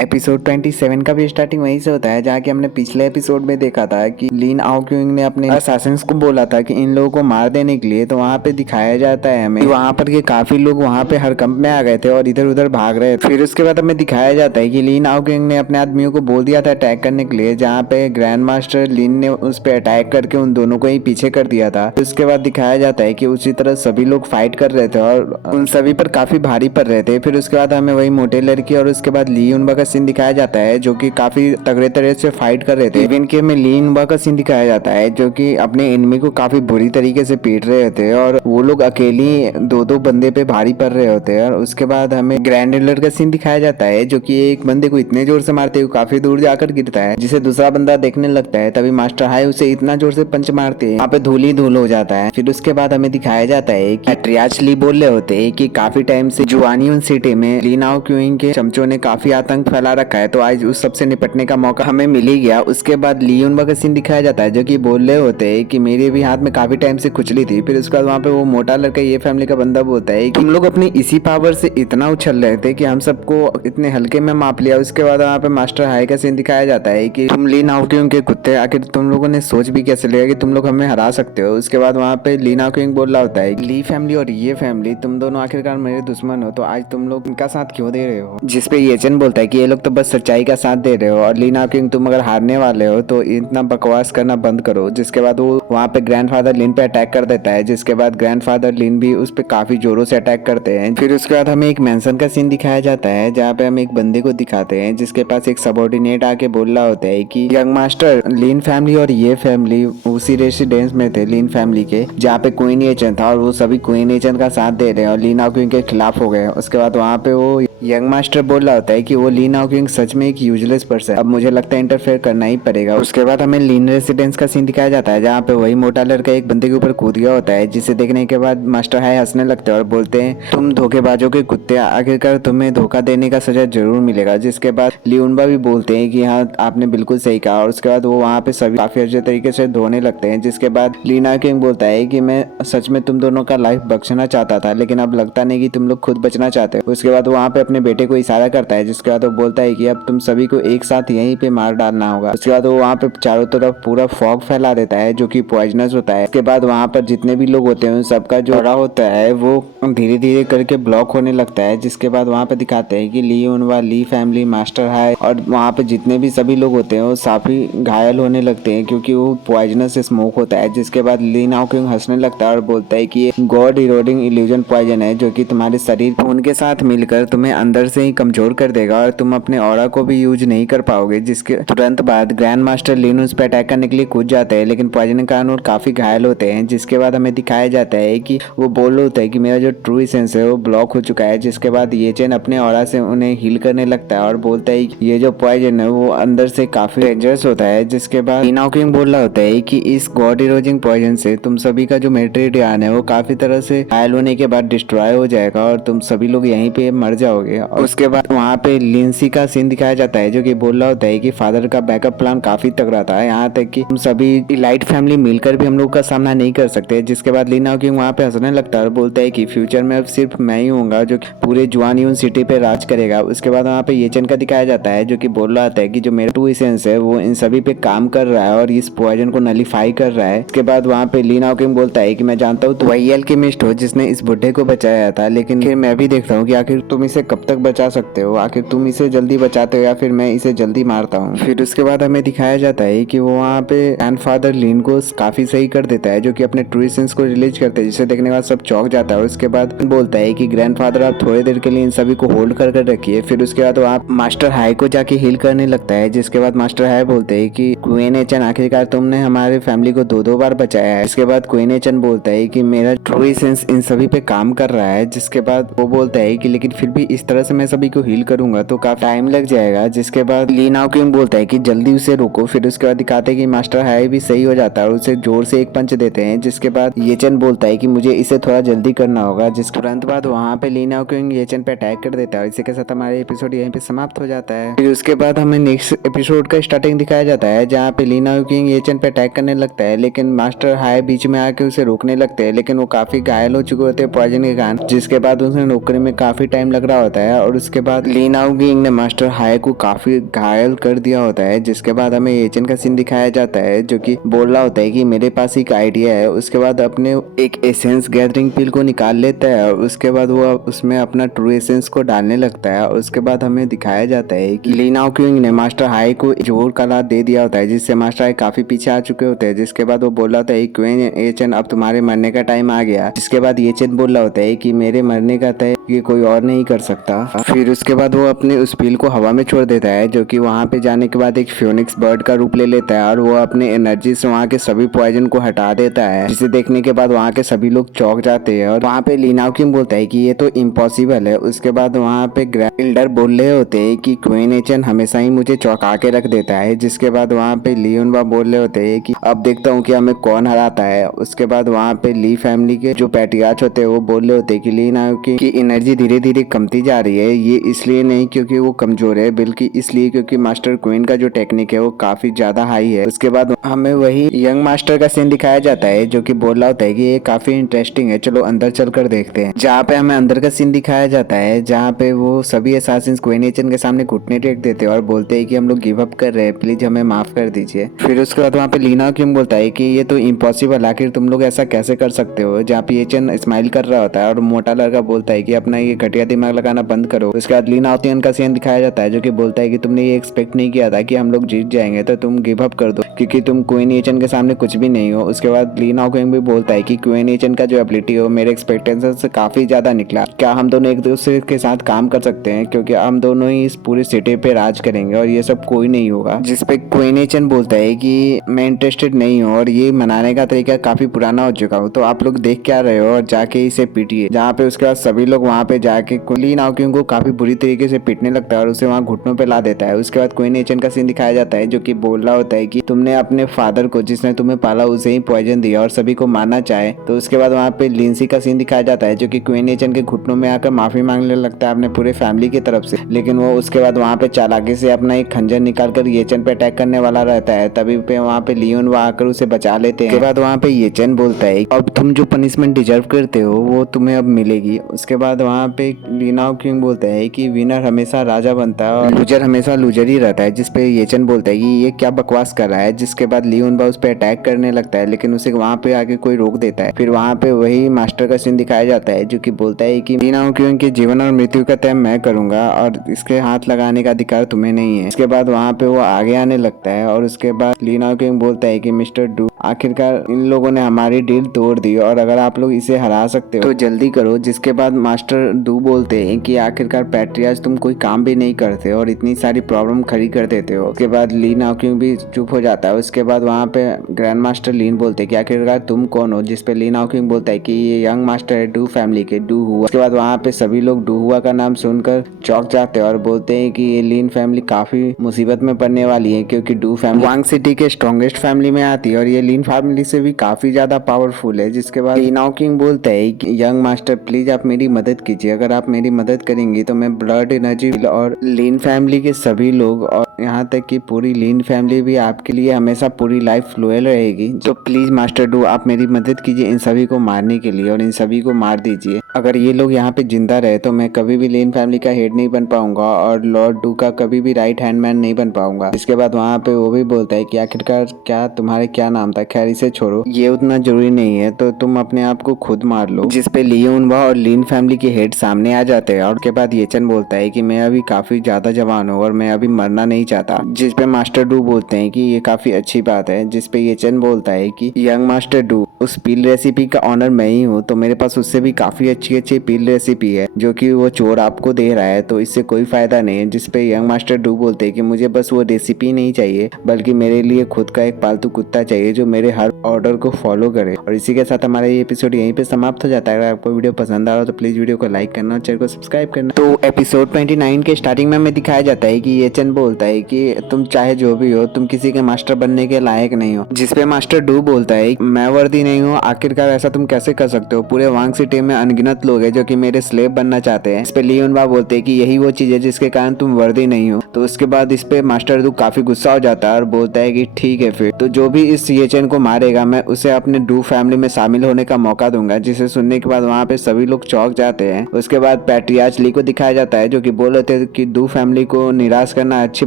Episode 27 का भी starting वहीं से होता है जहाँ की हमने पिछले एपिसोड में देखा था कि लीन आओ क्यूइंग ने अपने असासिन्स को बोला था कि इन लोगों को मार देने के लिए। तो वहाँ पे दिखाया जाता है हमें वहाँ पर के काफी लोग वहाँ पे हड़कंप में आ गए थे और इधर उधर भाग रहे थे। फिर उसके बाद हमें दिखाया जाता है कि लीन आओ क्यूइंग ने अपने आदमियों को बोल दिया था अटैक करने के लिए, जहाँ पे ग्रैंड मास्टर लीन ने उस पर अटैक करके उन दोनों को ही पीछे कर दिया था। उसके बाद दिखाया जाता है कि उसी तरह सभी लोग फाइट कर रहे थे और उन सभी पर काफी भारी पड़ रहे थे। फिर उसके बाद हमें वही मोटे लड़की और उसके बाद ली युनबा का सीन दिखाया जाता है जो कि काफी तगड़े तरह से फाइट कर रहे थे। इवन के में ली युनबा का सीन दिखाया जाता है जो कि अपने एनिमी को काफी बुरी तरीके से पीट रहे थे और वो लोग अकेली दो दो बंदे पे भारी पड़ रहे होते हैं। और उसके बाद हमें ग्रैंड एलर का सीन दिखाया जाता है जो कि एक बंदे को इतने जोर से मारते हुए काफी दूर जाकर गिरता है, जिसे दूसरा बंदा देखने लगता है। तभी मास्टर हाई उसे इतना जोर से पंच मारते हैं वहाँ पे धूल ही धूल हो जाता है। फिर उसके बाद हमें दिखाया जाता है कि ट्रियाच ली बोल रहे होते हैं कि काफी टाइम से जुआनियन सिटी में ली नाओ क्यूइंग के चमचों ने काफी आतंक फैला रखा है, तो आज उस सबसे निपटने का मौका हमें मिल ही गया। उसके बाद ली युनबा का सीन दिखाया जाता है जो कि बोल रहे होते हैं कि मेरे भी हाथ में काफी टाइम से खुजली थी। फिर उसके बाद वहाँ पे वो मोटा लड़का ये फैमिली का बंदा बोलता है कि तुम लोग अपनी इसी पावर से इतना उछल रहे थे कि हम सबको इतने हल्के में माप लिया। उसके बाद वहाँ पे मास्टर हाई का सीन दिखाया जाता है कि तुम ली नाओ क्यूइंग के कुत्ते, आखिर तुम लोगों ने सोच भी कैसे लिया कि तुम लोग हमें हरा सकते हो। उसके बाद वहाँ पे ली नाओ क्यूइंग बोल रहा होता है ली फैमिली और ये फैमिली तुम दोनों आखिरकार मेरे दुश्मन हो, तो आज तुम लोग इनका साथ क्यों दे रहे हो। जिसपे येचन बोलता है कि ये लोग तो बस सच्चाई का साथ दे रहे हो और ली नाओ क्यूइंग तुम अगर हारने वाले हो तो इतना बकवास करना बंद करो। जिसके बाद वो वहाँ पे ग्रैंडफादर लिन पे अटैक कर देता है, जिसके बाद ग्रैंडफादर लिन भी उस पे काफी जोरों से अटैक करते हैं। फिर उसके बाद हमें एक मेंशन का सीन दिखाया जाता है जहाँ पे हम एक बंदे को दिखाते हैं जिसके पास एक सबऑर्डिनेट आके बोल रहा होता है कि यंग मास्टर लिन फैमिली और ये फैमिली उसी रेसिडेंस में थे लिन फैमिली के, जहाँ पे क्वीन येचन था और वो सभी क्वीन येचन का साथ दे रहे हैं और ली नाओ क्यूइंग के खिलाफ हो गए। उसके बाद वहाँ पे वो यंग मास्टर बोल रहा होता है कि वो ली नाओ क्यूइंग सच में एक यूजलेस पर्सन, अब मुझे लगता है इंटरफेयर करना ही पड़ेगा। उसके बाद हमें लिन रेसिडेंस का सीन दिखाया जाता है जहाँ पे वही मोटा लड़का एक बंदे के ऊपर कूद गया होता है, जिसे देखने के बाद मास्टर हाई हंसने लगते हैं और बोलते हैं तुम धोखेबाजों के कुत्ते, आखिरकार तुम्हें धोखा देने का सजा जरूर मिलेगा। जिसके बाद ली युनबा भी बोलते हैं कि हाँ आपने बिल्कुल सही कहा और उसके बाद वो वहाँ पे सभी काफी अच्छे तरीके से धोने लगते हैं। जिसके बाद ली नाओ क्यूइंग बोलता है कि मैं सच में तुम दोनों का लाइफ बख्शना चाहता था, लेकिन अब लगता नहीं कि तुम लोग खुद बचना चाहते हो। उसके बाद वो वहाँ पे अपने बेटे को इशारा करता है, जिसके बाद वो बोलता है कि अब तुम सभी को एक साथ यहीं पे मार डालना होगा। उसके बाद वो वहाँ पे चारों तरफ पूरा फॉग फैला देता है जो कि पॉइजनस होता है। उसके बाद वहाँ पर जितने भी लोग होते हैं सबका जो अरा होता है वो धीरे धीरे करके ब्लॉक होने लगता है। जिसके बाद वहाँ पे दिखाते हैं कि ली युनबा, ली फैमिली, मास्टर हाई और वहाँ पे जितने भी सभी लोग होते हैं वो काफी घायल होने लगते हैं क्योंकि वो पॉइजनस स्मोक होता है। जिसके बाद ली नाओ क्यूइंग हंसने लगता है और बोलता है कि ये गॉड इरोडिंग इल्यूजन पॉइजन है जो कि तुम्हारे शरीर खून के साथ मिलकर तुम्हें अंदर से ही कमजोर कर देगा और तुम अपने ऑरा को भी यूज नहीं कर पाओगे। जिसके तुरंत बाद ग्रैंड मास्टर लिन उस पर अटैक करने के लिए कूद जाते हैं, लेकिन पॉइजन के कारण वो काफी घायल होते हैं। जिसके बाद हमें दिखाया जाता है कि वो बोल होता है कि मेरा जो ट्रू एसेंस है वो ब्लॉक हो चुका है। जिसके बाद येचन अपने ऑरा से उन्हें हील करने लगता है और बोलता है कि ये जो पॉइजन है वो अंदर से काफी डेंजरस होता है। जिसके बाद ली नाओ क्यूइंग बोल रहा होता है कि इस गॉड इरोजिंग पॉइजन से तुम सभी का जो मिलिट्री ध्यान है वो काफी तरह से घायल होने के बाद डिस्ट्रॉय हो जाएगा और तुम सभी लोग यहीं पे मर जाओगे। और उसके बाद वहाँ पे लिंसी का सीन दिखाया जाता है जो कि बोल रहा होता है कि फादर का बैकअप प्लान काफी तगड़ा था, यहाँ तक कि हम सभी इलाइट फैमिली मिलकर भी हम लोग का सामना नहीं कर सकते। जिसके बाद ली नाओ क्यूइंग वहाँ पे हंसने लगता है और बोलता है कि फ्यूचर में अब सिर्फ मैं ही होऊंगा जो पूरे जुआनियन सिटी पे राज करेगा। उसके बाद वहाँ पे येचन का दिखाया जाता है जो कि बोल रहा है कि जो मेरा ट्रू एसेंस है वो इन सभी पे काम कर रहा है और इस पॉइजन को नलीफाई कर रहा है। उसके बाद वहाँ पे ली नाओ क्यूइंग बोलता है कि मैं जानता हूँ तो वही अल्केमिस्ट हो जिसने इस बुढ़े को बचाया था, लेकिन फिर मैं भी देखता हूँ कि आखिर तुम इसे कब तक बचा सकते हो, आखिर तुम इसे जल्दी बचाते हो या फिर मैं इसे जल्दी मारता हूँ। फिर उसके बाद हमें दिखाया जाता है कि वो वहाँ पे ग्रैंडफादर लिन को काफी सही कर देता है जो कि अपने ट्रू एसेंस को रिलीज करते हैं, जिसे देखने के बाद सब चौंक जाता है। और उसके बाद बोलता है कि ग्रैंडफादर आप थोड़ी देर के लिए इन सभी को होल्ड कर रखिए। फिर उसके बाद वो आप मास्टर हाई को जाके हील करने लगता है। जिसके बाद मास्टर हाई बोलते है कि क्वीन एचन आखिरकार तुमने हमारे फैमिली को दो बार बचाया है। इसके बाद क्वीन एचन बोलता है कि मेरा ट्रू एसेंस इन सभी पे काम कर रहा है। जिसके बाद वो बोलता है कि लेकिन फिर भी इस तरह से मैं सभी को हील करूंगा तो काफी टाइम लग जाएगा। जिसके बाद ली नाओ क्यूइंग बोलता है कि जल्दी उसे रोको। फिर उसके बाद दिखाते हैं कि मास्टर हाई भी सही हो जाता है और उसे जोर से एक पंच देते हैं। जिसके बाद येचन बोलता है कि मुझे इसे थोड़ा जल्दी करना होगा। जिस तुरंत बाद वहाँ पे ली नाओ क्यूइंग येचन पे अटैक कर देता है और इसी के साथ हमारा एपिसोड यहीं पे समाप्त हो जाता है। फिर उसके बाद हमें नेक्स्ट एपिसोड का स्टार्टिंग दिखाया जाता है जहाँ पे ली नाओ क्यूइंग येचन पे अटैक करने लगता है, लेकिन मास्टर हाई बीच में आके उसे रोकने लगते हैं, लेकिन वो काफी घायल हो चुके होते हैं पॉइजन के कारण। जिसके बाद उसे रोकने में काफी टाइम लग रहा होता होता है और उसके बाद लीन आउगिंग ने मास्टर हाय को काफी घायल कर दिया होता है। जिसके बाद हमें एचेन का सीन दिखाया जाता है जो कि बोल रहा होता है कि मेरे पास एक आइडिया है। उसके बाद अपने एक एसेंस गैदरिंग पिल को निकाल लेता है और उसके बाद वो उसमें अपना ट्रू एसेंस को डालने लगता है और उसके बाद हमें दिखाया जाता है कि लीन आउगिंग ने मास्टर हाय को जोर का लात दे दिया होता है, जिससे मास्टर हाय काफी पीछे आ चुके होते हैं। जिसके बाद वो बोल रहा होता है क्वीन एचेन अब तुम्हारे मरने का टाइम आ गया। जिसके बाद एचेन बोल रहा होता है कि मेरे मरने का तय ये कोई और नहीं कर सकता। फिर उसके बाद वो अपने उस पिल को हवा में छोड़ देता है जो कि वहां पे जाने के बाद एक फ्योनिक्स बर्ड का रूप ले लेता है और वो अपने एनर्जी से वहां के सभी पॉइजन को हटा देता है, जिसे देखने के बाद वहां के सभी लोग चौंक जाते हैं। और वहां पे लीन आउगिंग बोलता है कि ये तो इम्पॉसिबल है। उसके बाद वहां पे ग्रैंड एल्डर बोल रहे होते हैं कि क्वीन एचेन हमेशा ही मुझे चौंका के रख देता है। जिसके बाद वहां पे लियोनबा बोल रहे होते हैं कि अब देखता हूँ कि हमें कौन हराता है। उसके बाद वहां पे ली फैमिली के जो पैट्रियार्च होते हैं वो बोल रहे होते हैं कि लीन आउगिंग की एनर्जी धीरे धीरे कमती जा रही है। ये इसलिए नहीं क्योंकि वो कमजोर है, बल्कि इसलिए क्योंकि मास्टर क्वीन का जो टेक्निक है वो काफी ज्यादा हाई है। उसके बाद हमें वही यंग मास्टर का सीन दिखाया जाता है जो कि बोल रहा होता है कि ये काफी इंटरेस्टिंग है, चलो अंदर चलकर देखते हैं। जहाँ पे हमें अंदर का सीन दिखाया जाता है जहाँ पे वो सभी असासिन्स क्वीन एचेन के सामने घुटने टेक देते हैं और बोलते हैं कि हम लोग गिव अप कर रहे हैं, प्लीज हमें माफ कर दीजिए। फिर उसके बाद वहाँ पे लीना क्यों बोलता है कि ये तो इम्पॉसिबल, आखिर तुम लोग ऐसा कैसे कर सकते हो। जहाँ पे एचेन स्माइल कर रहा होता है और मोटा लड़का बोलता है कि अपना ये घटिया दिमाग लगाना बंद करो। उसके बाद लीन आउगिंग का सीन दिखाया जाता है जो कि बोलता है कि तुमने ये एक्सपेक्ट नहीं किया था कि हम लोग जीत जाएंगे, तो तुम गिव अप कर दो क्योंकि तुम क्वीन एचेन के सामने कुछ भी नहीं हो। उसके बाद लीन आउगिंग भी बोलता है कि क्वीन एचेन का जो एबिलिटी हो मेरे एक्सपेक्टेशन से काफी ज्यादा निकला। क्या हम दोनों एक दूसरे के साथ काम कर सकते हैं, क्योंकि हम दोनों ही इस पूरे सिटी पे राज करेंगे और ये सब कोई नहीं होगा। जिसपे क्वीन एचेन बोलता है कि मैं इंटरेस्टेड नहीं हूँ और ये मनाने का तरीका काफी पुराना हो चुका हूँ, तो आप लोग देख क्या रहे हो और जाके इसे पीटिए। जहाँ पे उसके बाद सभी लोग वहाँ पे जाके लीन आउगिंग को काफी बुरी तरीके से पीटने लगता है और उसे वहाँ घुटनों पे ला देता है। उसके बाद क्वीन एचेन का सीन दिखाया जाता है जो कि बोल रहा होता है कि तुमने अपने फादर को जिसने तुम्हें पाला उसे ही पॉइजन दिया और सभी को मारना चाहे। तो उसके बाद वहाँ पे लिंसी का सीन दिखाया जाता है जो कि क्वीन एचेन के घुटनों में आकर माफी मांगने लगता है अपने पूरे फैमिली की तरफ से, लेकिन वो उसके बाद वहाँ पे चालाकी से अपना एक खंजर निकाल कर येचन पे अटैक करने वाला रहता है। तभी पे वहाँ पे लियोन वो आकर उसे बचा लेते हैं। उसके बाद वहाँ पे येचन बोलता है अब तुम जो पनिशमेंट डिजर्व करते हो वो तुम्हें अब मिलेगी। उसके बाद वहाँ पे लीन आउगिंग बोलता है कि विनर हमेशा राजा बनता है और लूजर हमेशा लूजर ही रहता है। जिसपे येचन बोलता है कि ये क्या बकवास कर रहा है। जिसके बाद लियोनबा उस पर अटैक करने लगता है लेकिन उसे वहाँ पे आके कोई रोक देता है। फिर वहाँ पे वही मास्टर का सीन दिखाया जाता है जो कि बोलता है कि लीन आउगिंग के जीवन और मृत्यु का तय मैं करूंगा और इसके हाथ लगाने का अधिकार तुम्हें नहीं है। इसके बाद वहाँ पे वो आगे आने लगता है और उसके बाद लीन आउगिंग बोलता है कि मिस्टर डू आखिरकार इन लोगों ने हमारी डील तोड़ दी और अगर आप लोग इसे हरा सकते हो तो जल्दी करो। जिसके बाद मास्टर डू बोलते हैं कि आखिरकार पैट्रियार्च तुम कोई काम भी नहीं करते और इतनी सारी प्रॉब्लम खड़ी कर देते हो। उसके बाद लीन आउगिंग भी चुप हो जाता है। उसके बाद वहाँ पे ग्रैंड मास्टर लीन बोलते हैं कि आखिरकार तुम कौन हो। जिसपे लीन आउगिंग बोलता है कि ये यंग मास्टर है डू फैमिली के, डू हुआ। उसके बाद वहाँ पे सभी लोग डू हुआ का नाम सुनकर चौंक जाते हैं और बोलते हैं कि ये लीन फैमिली काफी मुसीबत में पड़ने वाली है क्योंकि डू फैमिली वांग सिटी के स्ट्रॉन्गेस्ट फैमिली में आती है और ये लीन फैमिली से भी काफी ज्यादा पावरफुल है। जिसके बाद लीन आउगिंग बोलता है कि यंग मास्टर प्लीज आप मेरी मदद कीजिए, अगर आप मेरी मदद करेंगी तो मैं ब्लड एनर्जी और लीन फैमिली के सभी लोग और यहाँ तक कि पूरी लीन फैमिली भी आपके लिए हमेशा पूरी लाइफ लॉयल रहेगी। तो प्लीज मास्टर डू आप मेरी मदद कीजिए इन सभी को मारने के लिए और इन सभी को मार दीजिए। अगर ये लोग यहाँ पे जिंदा रहे तो मैं कभी भी लीन फैमिली का हेड नहीं बन पाऊंगा और लॉर्ड डू का कभी भी राइट हैंड मैन नहीं बन पाऊंगा। इसके बाद वहाँ पे वो भी बोलता है कि आखिरकार क्या तुम्हारे क्या नाम था, खैर इसे छोड़ो, ये उतना जरूरी नहीं है, तो तुम अपने आप को खुद मार लो। जिसपे लियोनबा और लीन फैमिली के हेड सामने आ जाते हैं और उसके बाद येचन बोलता है कि मैं अभी काफी ज्यादा जवान हूँ और मैं अभी मरना नहीं चाहता। जिसपे मास्टर डू बोलते हैं कि ये काफी अच्छी बात है। जिसपे येचन बोलता है कि यंग मास्टर डू उस पील रेसिपी का ऑनर मैं ही हूँ, तो मेरे पास उससे भी काफी अच्छी अच्छी पील रेसिपी है जो कि वो चोर आपको दे रहा है, तो इससे कोई फायदा नहीं है। जिसपे यंग मास्टर डू बोलते हैं कि मुझे बस वो रेसिपी नहीं चाहिए बल्कि मेरे लिए खुद का एक पालतू कुत्ता चाहिए जो मेरे हर ऑर्डर को फॉलो करे। और इसी के साथ हमारा ये एपिसोड यहीं पे समाप्त हो जाता है। अगर आपको वीडियो पसंद आ रहा हो तो प्लीज वीडियो को लाइक करना और चैनल को सब्सक्राइब करना। तो एपिसोड 29 के स्टार्टिंग में हमें दिखाया जाता है कि येचन बोलता है है कि तुम चाहे जो भी हो, तुम किसी के मास्टर बनने के लायक नहीं हो। जिसपे मास्टर डू बोलता है मैं वर्दी नहीं हूँ, आखिरकार ऐसा तुम कैसे कर सकते हो? पूरे वांग सिटी में अनगिनत लोग हैं जो कि मेरे स्लेव बनना चाहते हैं। इस पे लियोनबा बोलते हैं कि यही वो चीज है जिसके कारण तुम वर्दी नहीं हो। तो उसके बाद इस पे मास्टर डू काफी गुस्सा हो जाता है और बोलता है कि ठीक है फिर तो जो भी इस ये चैन को मारेगा मैं उसे अपने डू फैमिली में शामिल होने का मौका दूंगा। जिसे सुनने के बाद वहाँ पे सभी लोग चौंक जाते हैं। उसके बाद पैट्रियार्च ली को दिखाया जाता है जो कि बोल रहे थे कि डू फैमिली को निराश करना अच्छी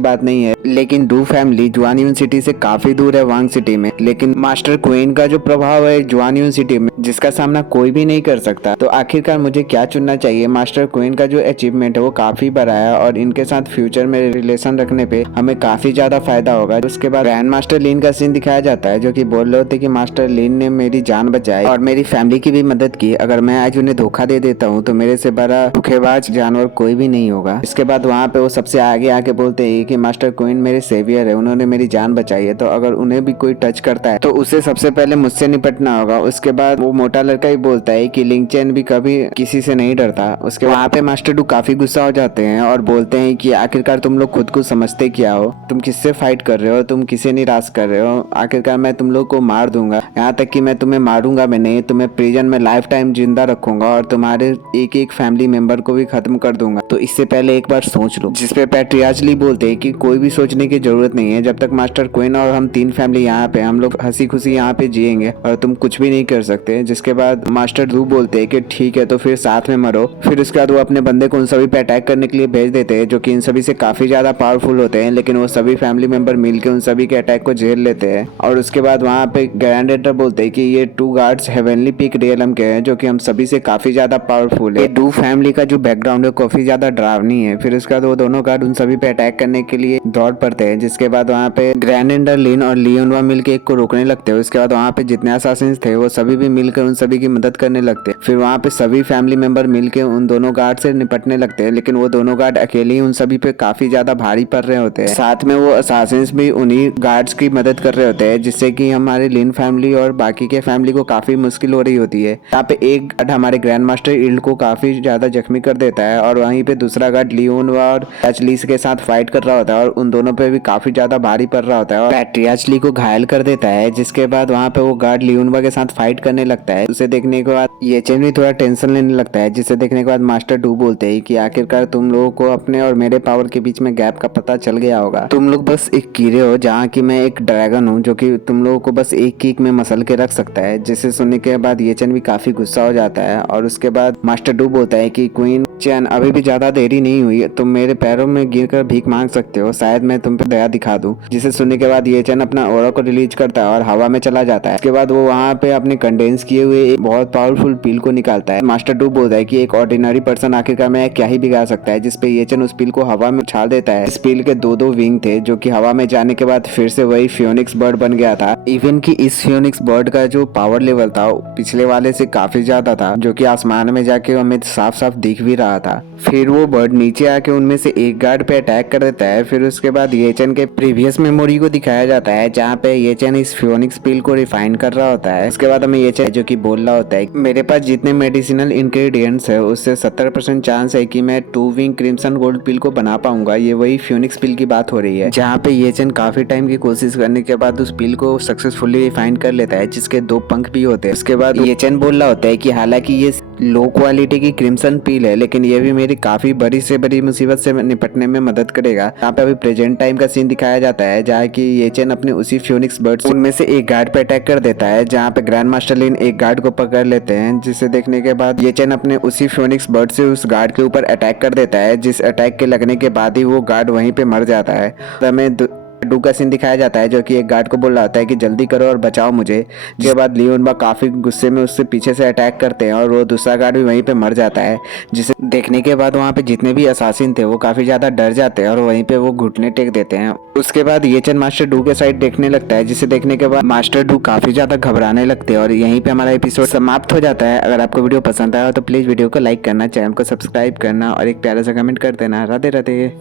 बात नहीं है, लेकिन डू फैमिली जुआनयून सिटी से काफी दूर है वांग सिटी में। लेकिन मास्टर क्वेन का जो प्रभाव है जुआनयून सिटी में जिसका सामना कोई भी नहीं कर सकता। तो आखिरकार मुझे क्या चुनना चाहिए? मास्टर क्वेन का जो अचीवमेंट है वो काफी बड़ा है और इनके साथ फ्यूचर में रिलेशन रखने पे हमें काफी ज्यादा फायदा होगा। उसके बाद ग्रैंड मास्टर लीन का सीन दिखाया जाता है जो कि बोल रहे होते कि मास्टर लीन ने मेरी जान बचाई और मेरी फैमिली की भी मदद की। अगर मैं आज उन्हें धोखा दे देता हूँ तो मेरे से बड़ा धोखेबाज जानवर कोई भी नहीं होगा। इसके बाद वहाँ पे वो सबसे आगे आके बोलते हैं कि मास्टर क्वीन मेरे सेवियर है, उन्होंने मेरी जान बचाई है, तो अगर उन्हें भी कोई टच करता है तो उसे सबसे पहले मुझसे निपटना होगा। उसके बाद वो मोटा लड़का ही बोलता है कि लिंग चैन भी कभी किसी से नहीं डरता। उसके वहाँ पे मास्टर डू काफी गुस्सा हो जाते हैं और बोलते हैं कि आखिरकार तुम लोग खुद को समझते क्या हो? तुम किससे फाइट कर रहे हो? तुम किसे निराश कर रहे हो? आखिरकार मैं तुम लोग को मार दूंगा, यहाँ तक कि मैं तुम्हें मारूंगा मैं नहीं, तुम्हें प्रिजन में लाइफ टाइम जिंदा रखूंगा और तुम्हारे एक एक फैमिली मेंबर को भी खत्म कर दूंगा। तो इससे पहले एक बार सोच लो। जिसपे पैट्रियार्च ली बोलते हैं कि कोई भी सोचने की जरूरत नहीं है, जब तक मास्टर क्वीन और हम तीन फैमिली यहाँ पे हम लोग हंसी खुशी यहाँ पे जिएंगे और तुम कुछ भी नहीं कर सकते। जिसके बाद मास्टर डू बोलते हैं कि ठीक है तो फिर साथ में मरो। फिर उसके बाद वो अपने बंदे को उन सभी पे अटैक करने के लिए भेज देते हैं जो कि इन सभी से काफी ज्यादा पावरफुल होते हैं, लेकिन वो सभी फैमिली मेंबर मिलकर उन सभी के अटैक को झेल लेते हैं। और उसके बाद वहाँ पे ग्रैंड एडिटर बोलते हैं कि ये 2 गार्ड्स हेवनली पीक रियलम के हैं जो कि हम सभी से काफी ज्यादा पावरफुल है। डू फैमिली का जो बैकग्राउंड है काफी ज्यादा डरावनी है। फिर उसके बाद वो दोनों गार्ड उन सभी पे अटैक करने के लिए दौड़ पड़ते हैं। जिसके बाद वहाँ पे ग्रैंड एडिटर लिन और लियोनवा मिलकर एक को रोकने लगते हैं। उसके बाद वहाँ पे जितने असासिन्स थे वो सभी भी मिलकर उन सभी की मदद करने लगते हैं। फिर वहाँ पे सभी फैमिली मेंबर मिलकर उन दोनों गार्ड से निपटने लगते हैं, लेकिन वो दोनों गार्ड अकेले ही उन सभी पे काफी ज्यादा भारी पड़ रहे होते हैं। साथ में वो असासिन्स भी उन्हीं गार्ड्स की मदद कर रहे होते हैं, जिससे कि हमारे लिन फैमिली और बाकी के फैमिली को काफी मुश्किल हो रही होती है। यहाँ पे एक गार्ड हमारे ग्रैंड मास्टर इल्ड को काफी ज्यादा जख्मी कर देता है और वहीं पे दूसरा गार्ड लियोनवा और पैट्रियार्च के साथ फाइट कर रहा होता है और उन दोनों पे भी काफी ज्यादा भारी पड़ रहा होता है और पैट्रियार्च ली को घायल कर देता है। जिसके बाद वहाँ पे वो गार्ड लियोनवा के साथ फाइट करने लगता है। उसे देखने के बाद ये चैन भी थोड़ा टेंशन लेने लगता है, जिसे देखने के बाद मास्टर डू बोलते हैं कि आखिरकार तुम लोगों को अपने और मेरे पावर के बीच में गैप का पता चल गया होगा। तुम लोग बस एक कीड़े हो जहाँ की मैं एक ड्रैगन हूँ जो कि तुम लोगों को बस एक किक में मसल के रख सकता है। जिसे सुनने के बाद ये चैन भी काफी गुस्सा हो जाता है और उसके बाद मास्टर डू बोलता है कि क्वीन चैन अभी भी ज्यादा देरी नहीं हुई, तुम मेरे पैरों में गिरकर भीख मांग सकते हो, शायद मैं तुम पे दया दिखा दूं। जिसे सुनने के बाद ये चैन अपना ऑरा को रिलीज करता है और हवा में चला जाता है। इसके बाद वो वहाँ पे अपने कंडेंस किए हुए एक बहुत पावरफुल पिल को निकालता है। मास्टर डू बोलता है कि एक ऑर्डिनरी पर्सन आखिरकार में क्या ही बिगाड़ सकता है। जिसपे ये चैन उस पिल को हवा में उछाल देता है। इस पिल के दो विंग थे जो कि हवा में जाने के बाद फिर से वही फियोनिक्स बर्ड बन गया था। इवन कि इस फियोनिक्स बर्ड का जो पावर लेवल था पिछले वाले से काफी ज्यादा था, जो कि आसमान में जाके हमें साफ साफ दिख भी रहा था। फिर वो बर्ड नीचे आके उनमें से एक गार्ड पे अटैक कर देता है। फिर उसके बाद ये चैन के प्रीवियस मेमोरी को दिखाया जाता है जहाँ पे ये चैन इस फियोनिक्स पिल को रिफाइन कर रहा होता है। उसके बाद हमें ये चैन जो कि बोल रहा होता है मेरे पास जितने मेडिसिनल इंग्रेडिएंट्स है उससे 70% चांस है कि मैं 2 विंग क्रिम्सन गोल्ड पिल को बना पाऊंगा। ये वही फियोनिक्स पिल की बात हो रही है जहाँ पे ये चैन काफी टाइम की कोशिश करने के बाद उस पिल को सक्सेसफुली रिफाइन कर लेता है, जिसके 2 पंख भी होते हैं। उसके बाद ये चैन बोल रहा होता है कि हालांकि ये लो क्वालिटी की क्रिम्सन पिल है, लेकिन ये भी मेरी काफी बड़ी से बड़ी मुसीबत से निपटने में मदद करेगा। यहाँ पे अभी प्रेजेंट टाइम का सीन दिखाया जाता है जहाँ की ये चैन अपने उसी फियोनिक्स बर्ड उनमें से एक गार्ड पे अटैक कर देता है, जहाँ पे ग्रैंड मास्टर लिन एक गार्ड को पकड़ लेते हैं। जिसे देखने के बाद ये चैन अपने उसी फियोनिक्स बर्ड से उस गार्ड के ऊपर अटैक कर देता है, जिस अटैक के लगने के बाद ही वो गार्ड वहीं पे मर जाता है। हमें डू का सीन दिखाया जाता है जो कि एक गार्ड को बोल रहा होता है कि जल्दी करो और बचाओ मुझे। जिसके बाद लियोनबा काफी गुस्से में उससे पीछे से अटैक करते हैं और वो दूसरा गार्ड भी वहीं पे मर जाता है। जिसे देखने के बाद वहाँ पे जितने भी असासिन थे वो काफी ज्यादा डर जाते हैं और वहीं पे वो घुटने टेक देते हैं। उसके बाद ये चैन मास्टर डू के साइड देखने लगता है, जिसे देखने के बाद मास्टर डू काफी ज्यादा घबराने लगते हैं और यहीं पे हमारा एपिसोड समाप्त हो जाता है। अगर आपको वीडियो पसंद आया तो प्लीज वीडियो को लाइक करना, चैनल को सब्सक्राइब करना और एक प्यारा सा कमेंट कर देना। राधे राधे।